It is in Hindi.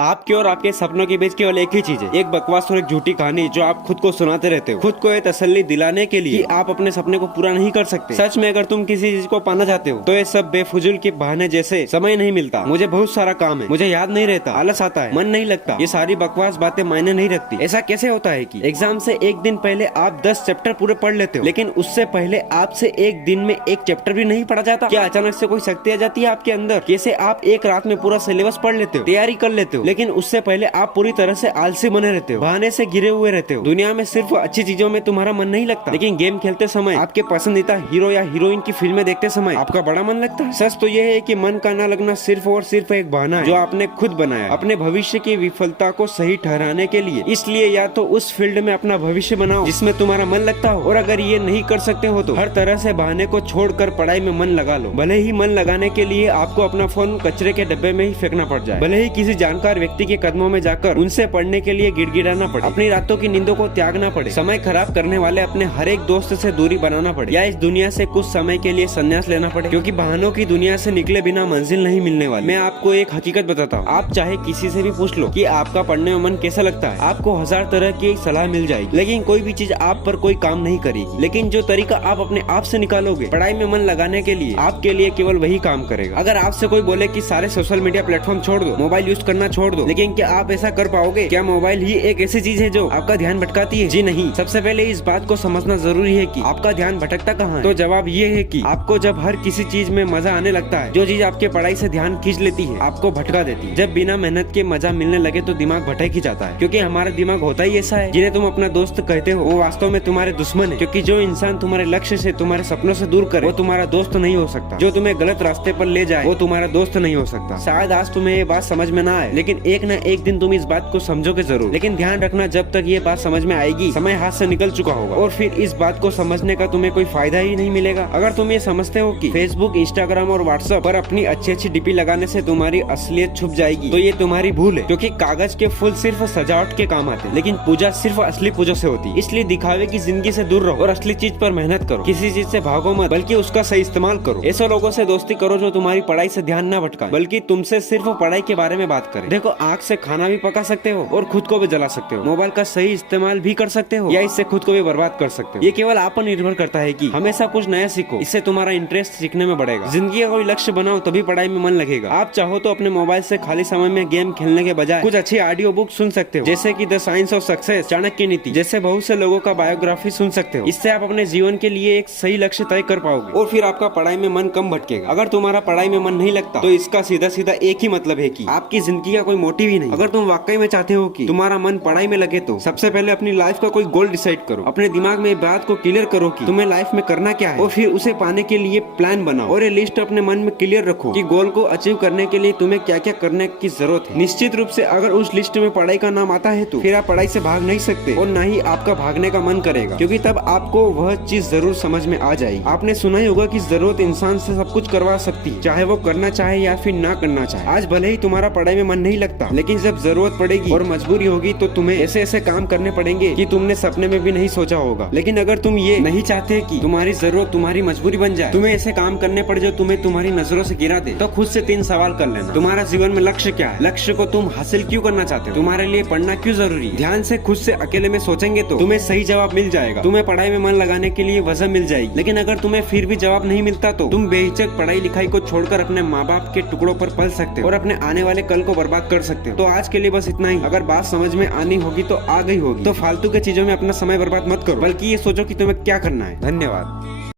आपके और आपके सपनों के बीच केवल एक ही चीज है, एक बकवास और एक झूठी कहानी जो आप खुद को सुनाते रहते हो, खुद को ये तसल्ली दिलाने के लिए कि आप अपने सपने को पूरा नहीं कर सकते। सच में अगर तुम किसी चीज को पाना चाहते हो तो ये सब बेफुजुल के बहाने जैसे समय नहीं मिलता, मुझे बहुत सारा काम है, मुझे याद नहीं रहता, आलस आता है, मन नहीं लगता, ये सारी बकवास बातें मायने नहीं रखती। ऐसा कैसे होता है कि एग्जाम से एक दिन पहले आप 10 चैप्टर पूरे पढ़ लेते हो, लेकिन उससे पहले आपसे एक दिन में एक चैप्टर भी नहीं पढ़ा जाता? क्या अचानक से कोई शक्ति आ जाती है आपके अंदर? कैसे आप एक रात में पूरा सिलेबस पढ़ लेते हो, तैयारी कर लेते हो, लेकिन उससे पहले आप पूरी तरह से आलसी बने रहते हो, बहाने से गिरे हुए रहते हो। दुनिया में सिर्फ अच्छी चीजों में तुम्हारा मन नहीं लगता, लेकिन गेम खेलते समय, आपके पसंदीदा हीरो या हीरोइन की फिल्में देखते समय आपका बड़ा मन लगता है। सच तो यह है कि मन का न लगना सिर्फ और सिर्फ एक बहाना है जो आपने खुद बनाया अपने भविष्य की विफलता को सही ठहराने के लिए। इसलिए या तो उस फील्ड में अपना भविष्य बनाओ जिसमें तुम्हारा मन लगता हो, और अगर ये नहीं कर सकते हो तो हर तरह से बहाने को छोड़कर पढ़ाई में मन लगा लो। भले ही मन लगाने के लिए आपको अपना फोन कचरे के डब्बे में ही फेंकना पड़ जाए, भले ही किसी जानकार व्यक्ति के कदमों में जाकर उनसे पढ़ने के लिए गिड़गिड़ाना पड़े, अपनी रातों की नींदों को त्यागना पड़े, समय खराब करने वाले अपने हर एक दोस्त से दूरी बनाना पड़े, या इस दुनिया से कुछ समय के लिए संन्यास लेना पड़े, क्योंकि बहानों की दुनिया से निकले बिना मंजिल नहीं मिलने वाली। मैं आपको एक हकीकत बताता हूँ, आप चाहे किसी से भी पूछ लो कि आपका पढ़ने में मन कैसा लगता है, आपको 1000 तरह की सलाह मिल जाएगी, लेकिन कोई भी चीज आप पर कोई काम नहीं करेगी। लेकिन जो तरीका आप अपने आप से निकालोगे पढ़ाई में मन लगाने के लिए, आपके लिए केवल वही काम करेगा। अगर आपसे कोई बोले कि सारे सोशल मीडिया प्लेटफॉर्म छोड़ दो, मोबाइल यूज करना छोड़ दो, लेकिन क्या आप ऐसा कर पाओगे? क्या मोबाइल ही एक ऐसी चीज है जो आपका ध्यान भटकाती है? जी नहीं। सबसे पहले इस बात को समझना जरूरी है कि आपका ध्यान भटकता कहाँ है। तो जवाब ये है कि आपको जब हर किसी चीज में मजा आने लगता है, जो चीज आपके पढ़ाई से ध्यान खींच लेती है, आपको भटका देती है। जब बिना मेहनत के मजा मिलने लगे तो दिमाग भटक ही जाता है, क्योंकि हमारा दिमाग होता ही ऐसा है। जिन्हें तुम अपना दोस्त कहते हो वो वास्तव में तुम्हारे दुश्मन है, क्योंकि जो इंसान तुम्हारे लक्ष्य से, तुम्हारे सपनों से दूर करे वो तुम्हारा दोस्त नहीं हो सकता। जो तुम्हें गलत रास्ते पर ले जाए वो तुम्हारा दोस्त नहीं हो सकता। शायद आज तुम्हें ये बात समझ में ना आए, लेकिन एक न एक दिन तुम इस बात को समझोगे जरूर। लेकिन ध्यान रखना, जब तक ये बात समझ में आएगी समय हाथ से निकल चुका होगा, और फिर इस बात को समझने का तुम्हें कोई फायदा ही नहीं मिलेगा। अगर तुम ये समझते हो कि फेसबुक, इंस्टाग्राम और व्हाट्सएप पर अपनी अच्छी अच्छी डीपी लगाने से तुम्हारी असलियत छुप जाएगी, तो ये तुम्हारी भूल है, क्योंकि कागज के फूल सिर्फ सजावट के काम आते हैं, लेकिन पूजा सिर्फ असली पूजा से होती है। इसलिए दिखावे की जिंदगी से दूर रहो और असली चीज पर मेहनत करो। किसी चीज से भागो मत, बल्कि उसका सही इस्तेमाल करो। ऐसे लोगों से दोस्ती करो जो तुम्हारी पढ़ाई से ध्यान न भटकाए, बल्कि तुमसे सिर्फ पढ़ाई के बारे में बात करें। देखो, आग से खाना भी पका सकते हो और खुद को भी जला सकते हो। मोबाइल का सही इस्तेमाल भी कर सकते हो, या इससे खुद को भी बर्बाद कर सकते हो। ये केवल आप पर निर्भर करता है कि हमेशा कुछ नया सीखो, इससे तुम्हारा इंटरेस्ट सीखने में बढ़ेगा। जिंदगी का कोई लक्ष्य बनाओ, तभी पढ़ाई में मन लगेगा। आप चाहो तो अपने मोबाइल से खाली समय में गेम खेलने के बजाय कुछ अच्छी ऑडियो बुक सुन सकते हो, जैसे कि the science of success, Chanakya नीति जैसे बहुत से लोगों का बायोग्राफी सुन सकते हो। इससे आप अपने जीवन के लिए एक सही लक्ष्य तय कर पाओगे, और फिर आपका पढ़ाई में मन कम भटकेगा। अगर तुम्हारा पढ़ाई में मन नहीं लगता तो इसका सीधा सीधा एक ही मतलब है कि आपकी जिंदगी का कोई मोटिव ही नहीं। अगर तुम वाकई में चाहते हो कि तुम्हारा मन पढ़ाई में लगे तो सबसे पहले अपनी लाइफ का कोई गोल डिसाइड करो। अपने दिमाग में बात को क्लियर करो कि तुम्हें लाइफ में करना क्या है, और फिर उसे पाने के लिए प्लान बनाओ, और ये लिस्ट अपने मन में क्लियर रखो कि गोल को अचीव करने के लिए तुम्हें क्या क्या करने की जरूरत है। निश्चित रूप से अगर उस लिस्ट में पढ़ाई का नाम आता है तो फिर आप पढ़ाई से भाग नहीं सकते, और न ही आपका भागने का मन करेगा, क्योंकि तब आपको वह चीज जरूर समझ में आ जाएगी। आपने सुना ही होगा कि जरूरत इंसान से सब कुछ करवा सकती है, चाहे वो करना चाहे या फिर ना करना चाहे। आज भले ही तुम्हारा पढ़ाई में मन नहीं लगता, लेकिन जब जरूरत पड़ेगी और मजबूरी होगी तो तुम्हें ऐसे ऐसे काम करने पड़ेंगे कि तुमने सपने में भी नहीं सोचा होगा। लेकिन अगर तुम ये नहीं चाहते कि तुम्हारी जरूरत तुम्हारी मजबूरी बन जाए, तुम्हें ऐसे काम करने पड़े जो तुम्हें तुम्हारी नजरों से गिरा दे, तो खुद से 3 सवाल कर लेना। तुम्हारा जीवन में लक्ष्य क्या है? लक्ष्य को तुम हासिल क्यों करना चाहते हो? तुम्हारे लिए पढ़ना क्यों जरूरी है? ध्यान से खुद से अकेले में सोचेंगे तो तुम्हें सही जवाब मिल जाएगा। तुम्हें पढ़ाई में मन लगाने के लिए वजह मिल जाएगी। लेकिन अगर तुम्हें फिर भी जवाब नहीं मिलता तो तुम बेहिचक पढ़ाई लिखाई को छोड़कर अपने माँ बाप के टुकड़ों पर पल सकते हो और अपने आने वाले कल को बर्बाद कर सकते हो। तो आज के लिए बस इतना ही। अगर बात समझ में आनी होगी तो आ गई होगी, तो फालतू के चीजों में अपना समय बर्बाद मत करो, बल्कि ये सोचो कि तुम्हें क्या करना है। धन्यवाद।